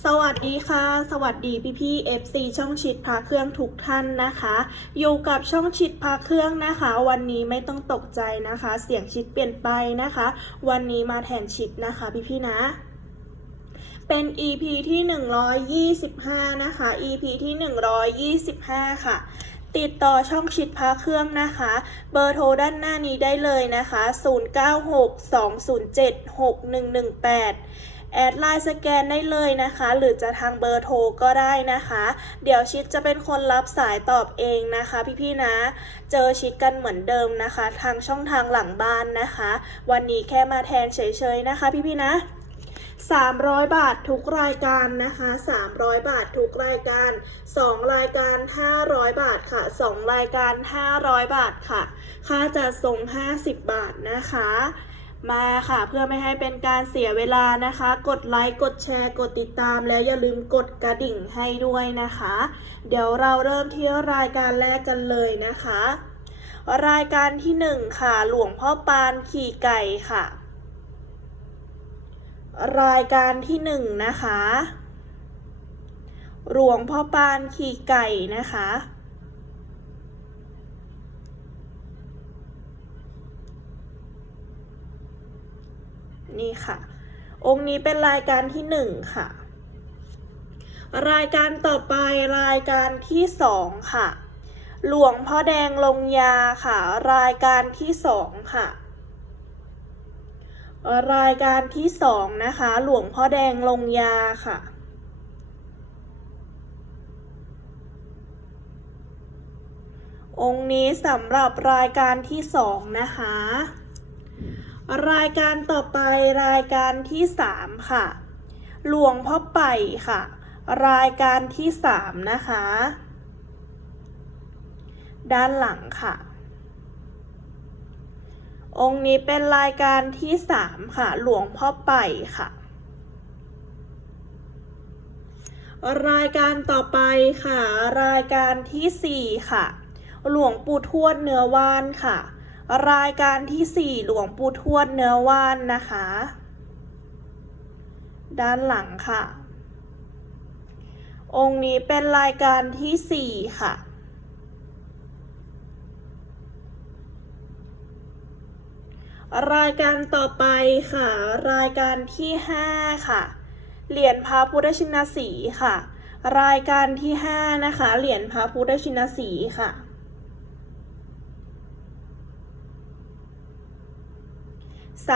สวัสดีค่ะ สวัสดีพี่พี่ FC ช่องชิดพาเครื่องทุกท่านนะคะ อยู่กับช่องชิดพาเครื่องนะคะ วันนี้ไม่ต้องตกใจนะคะ เสียงชิดเปลี่ยนไปนะคะ วันนี้มาแทนชิดนะคะพี่พี่นะเป็น EP ที่ 125 นะคะ EP ที่ 125 ค่ะ ติดต่อช่องชิดพาเครื่องนะคะ เบอร์โทรด้านหน้านี้ได้เลยนะคะ 0962076118 แอดไลน์สแกนได้เลยนะคะ หรือจะทางเบอร์โทรก็ได้นะคะ เดี๋ยวชิดจะเป็นคนรับสายตอบเองนะคะ พี่ๆนะ เจอชิดกันเหมือนเดิมนะคะ ทางช่องทางหลังบ้านนะคะ วันนี้แค่มาแทนเฉยๆนะคะ พี่ๆนะ300 บาททุกรายการนะคะ 300 บาททุกรายการ 2 รายการ 500 บาทค่ะ 2 รายการ 500 บาทค่ะ ค่าจัดส่ง 50 บาทนะคะ มาค่ะ เพื่อไม่ให้เป็นการเสียเวลานะคะ กดไลค์กดแชร์ กดติดตาม แล้วอย่าลืมกดกระดิ่งให้ด้วยนะคะ เดี๋ยวเราเริ่มที่รายการแรกกันเลยนะคะ รายการที่หนึ่งค่ะหลวงพ่อปานขี่ไก่ค่ะ รายการที่หนึ่งนะคะ หลวงพ่อปานขี่ไก่นะคะ นี่ค่ะ องค์นี้เป็นรายการที่หนึ่งค่ะ รายการต่อไปรายการที่สองค่ะ หลวงพ่อแดงลงยาค่ะ รายการที่สองค่ะ รายการที่สองนะคะ หลวงพ่อแดงลงยาค่ะองค์นี้สำหรับรายการที่สองนะคะ รายการต่อไปรายการที่สามค่ะ หลวงพ่อไปค่ะ รายการที่สามนะคะ ด้านหลังค่ะ องค์นี้เป็นรายการที่สามค่ะ หลวงพ่อไปค่ะ รายการต่อไปค่ะ รายการที่สี่ค่ะ หลวงปู่ทวดเนื้อว่านค่ะ รายการที่สี่หลวงปู่ทวดเนื้อว่านนะคะ ด้านหลังค่ะ องค์นี้เป็นรายการที่สี่ค่ะรายการต่อไปค่ะ รายการที่ 5 ค่ะ เหรียญพระพุทธชินสีค่ะ รายการที่ 5 นะคะ เหรียญพระพุทธชินสีค่ะ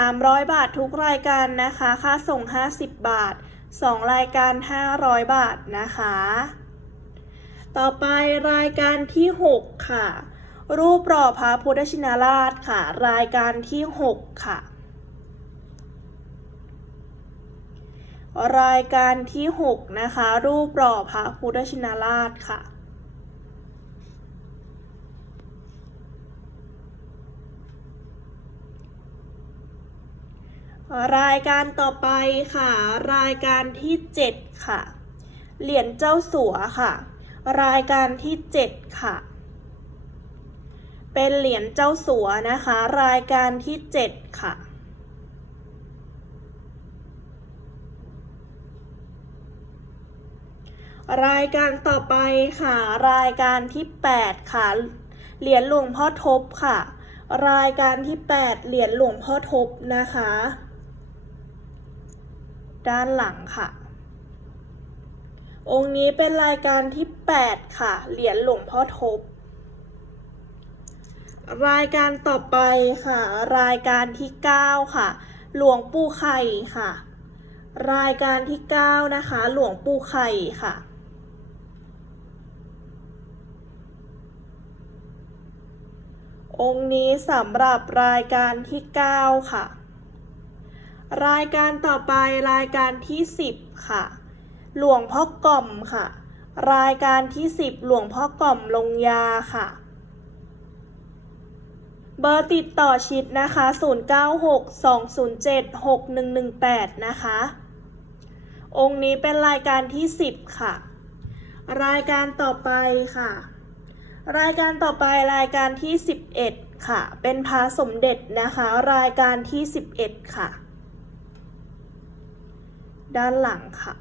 300 บาททุกรายการนะคะ ค่าส่ง 50 บาท 2 รายการ 500 บาทนะคะ ต่อไปรายการที่ 6 ค่ะ รูปหล่อพระพุทธชินราชค่ะ รายการที่ 6 ค่ะ รายการที่ 6 นะคะ รูปหล่อพระพุทธชินราชค่ะ รายการต่อไปค่ะ รายการที่ 7 ค่ะ เหรียญเจ้าสัวค่ะ รายการที่ 7 ค่ะ เป็นเหรียญเจ้าสัวนะคะ รายการที่ 7 ค่ะรายการต่อไปค่ะ รายการที่ 8 ค่ะ เหรียญหลวงพ่อทบค่ะ รายการที่ 8 เหรียญหลวงพ่อทบนะคะ ด้านหลังค่ะ องค์นี้เป็นรายการที่ 8 ค่ะ เหรียญหลวงพ่อทบ รายการต่อไปค่ะ รายการที่ 9 ค่ะ หลวงปู่ไข่ค่ะ รายการที่ 9 นะคะ หลวงปู่ไข่ค่ะองค์นี้สำหรับรายการที่ 9 ค่ะ รายการต่อไปรายการที่ 10 ค่ะ หลวงพ่อกล่อมค่ะ รายการที่ 10 หลวงพ่อกล่อมลงยาค่ะ เบอร์ติดต่อชิดนะคะ 0962076118 นะคะ องค์นี้เป็นรายการที่ 10 ค่ะ รายการต่อไปค่ะ รายการต่อไปรายการที่ 11 ค่ะ เป็นพระสมเด็จนะคะ รายการที่ 11 ค่ะ ด้านหลังค่ะ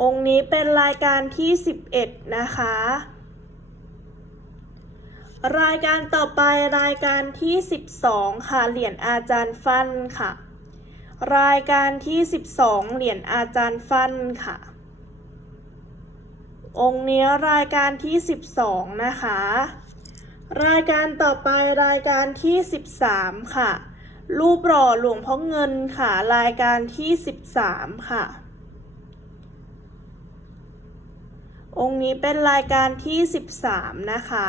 องค์นี้เป็นรายการที่ 11 นะคะ รายการต่อไปรายการที่ 12 ค่ะ เหรียญอาจารย์ฟันค่ะ รายการที่ 12 เหรียญอาจารย์ฟันค่ะ องค์นี้รายการที่ 12 นะคะรายการต่อไปรายการที่ 13 ค่ะ รูปหล่อหลวงพ่อเงินค่ะ รายการที่ 13 ค่ะ องค์นี้เป็นรายการที่ 13 นะคะ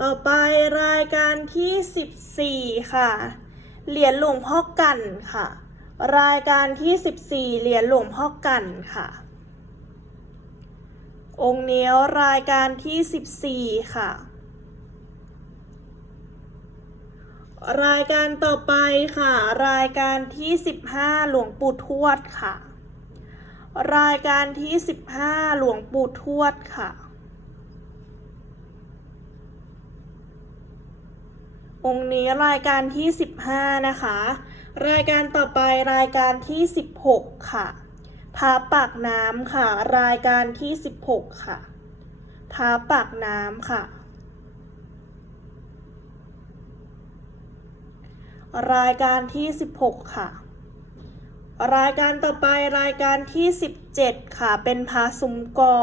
ต่อไปรายการที่ 14 ค่ะ เหรียญหลวงพ่อกันค่ะ รายการที่ 14 เหรียญหลวงพ่อกันค่ะ องค์นี้รายการที่ 14 ค่ะ รายการต่อไปค่ะ รายการที่ 15 หลวงปู่ทวดค่ะ รายการที่ 15 หลวงปู่ทวดค่ะ องค์นี้รายการที่ 15 นะคะ รายการต่อไปรายการที่ 16 ค่ะ พาปากน้ำค่ะ รายการที่ 16 ค่ะพาปากน้ำค่ะ รายการที่ 16 ค่ะ รายการต่อไปรายการที่ 17 ค่ะ เป็นพาซุ้มกอ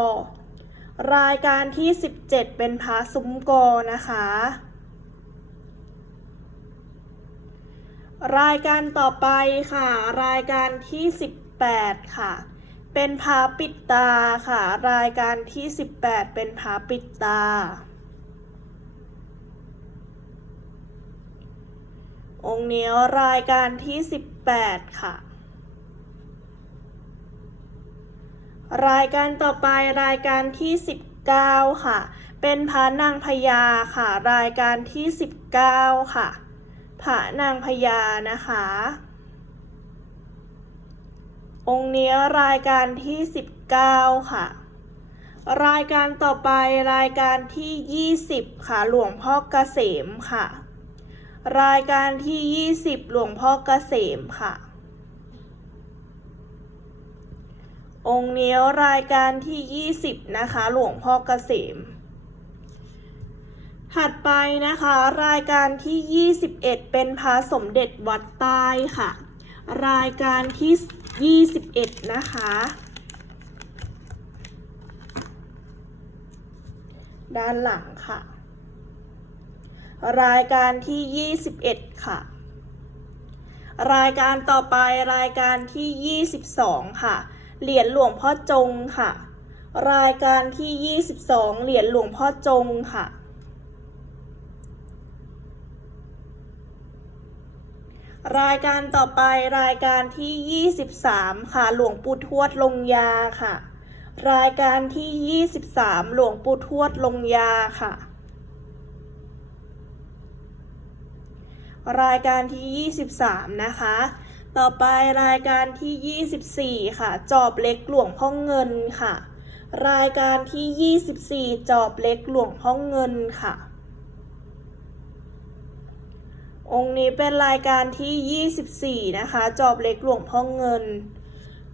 รายการที่ 17 เป็นพาซุ้มกอนะคะรายการต่อไปค่ะ รายการที่ 18 ค่ะ เป็นพาปิดตาค่ะ รายการที่ 18 เป็นพาปิดตา องค์นี้รายการที่ 18 ค่ะ รายการต่อไปรายการที่ 19 ค่ะ เป็นพระนางพญาค่ะ รายการที่ 19 ค่ะพระนางพญานะคะ องค์นี้รายการที่ 19 ค่ะ รายการต่อไปรายการที่ 20 ค่ะ หลวงพ่อเกษมค่ะ รายการที่ 20 หลวงพ่อเกษมค่ะ องค์นี้รายการที่ 20 นะคะ หลวงพ่อเกษมถัดไปนะคะรายการที่ 21 เป็นพระสมเด็จวัดใต้ค่ะ รายการที่ 21 นะคะ ด้านหลังค่ะ รายการที่ 21 ค่ะ รายการต่อไปรายการที่ 22 ค่ะ เหรียญหลวงพ่อจงค่ะ รายการที่ 22 เหรียญหลวงพ่อจงค่ะ รายการต่อไปรายการที่ 23 ค่ะ หลวงปู่ทวดลงยาค่ะ รายการที่ 23 หลวงปู่ทวดลงยาค่ะ รายการที่ 23 นะคะ ต่อไปรายการที่ 24 ค่ะ จอบเล็กหลวงพ่อเงินค่ะ รายการที่ 24 จอบเล็กหลวงพ่อเงินค่ะ องค์นี้เป็นรายการที่ 24 นะคะ จอบเล็กหลวงพ่อเงิน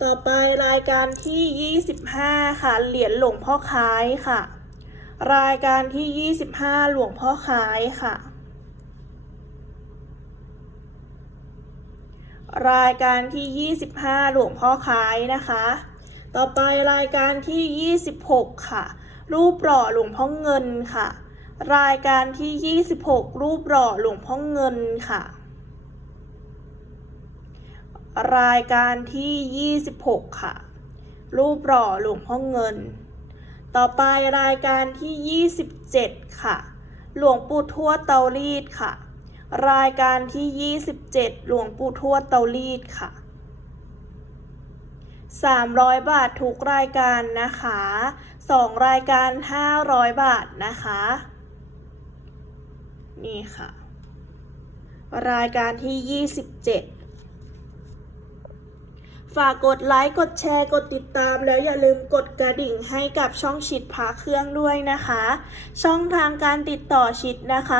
ต่อไปรายการที่ 25 ค่ะ เหรียญหลวงพ่อคล้ายค่ะ รายการที่ 25 หลวงพ่อคล้ายค่ะ รายการที่ 25 หลวงพ่อคล้ายนะคะ ต่อไปรายการที่ 26 ค่ะ รูปหล่อหลวงพ่อเงินค่ะ รายการที่ 26 รูปหล่อหลวงพ่อเงินค่ะ รายการที่ 26 ค่ะ รูปหล่อหลวงพ่อเงิน ต่อไปรายการที่ 27 ค่ะ หลวงปู่ทวดเตารีดค่ะ รายการที่ 27 หลวงปู่ทวดเตารีดค่ะ 300 บาททุกรายการนะคะ 2 รายการ 500 บาทนะคะ นี่ค่ะ รายการที่ 27 ฝากกดไลค์ กดแชร์ กดติดตาม แล้วอย่าลืมกดกระดิ่งให้กับช่องชิดพาเครื่องด้วยนะคะ ช่องทางการติดต่อชิดนะคะ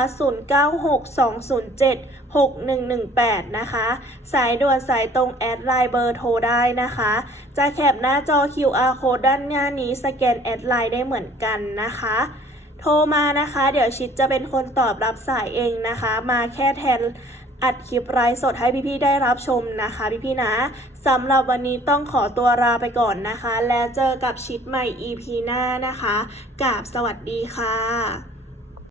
0962076118 นะคะ สายด่วนสายตรงแอดไลน์เบอร์โทรได้นะคะ จะแคปหน้าจอ QR code ด้านหน้านี้สแกนแอดไลน์ได้เหมือนกันนะคะ โทรมานะคะ เดี๋ยวชิดจะเป็นคนตอบรับสายเองนะคะ มาแค่แทนอัดคลิปไลฟ์สดให้พี่ๆได้รับชมนะคะ พี่ๆนะสำหรับวันนี้ต้องขอตัวลาไปก่อนนะคะ แล้วเจอกับชิดใหม่ EP หน้านะคะกราบสวัสดีค่ะ